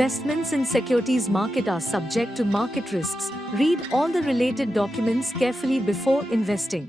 Investments in securities market are subject to market risks. Read all the related documents carefully before investing.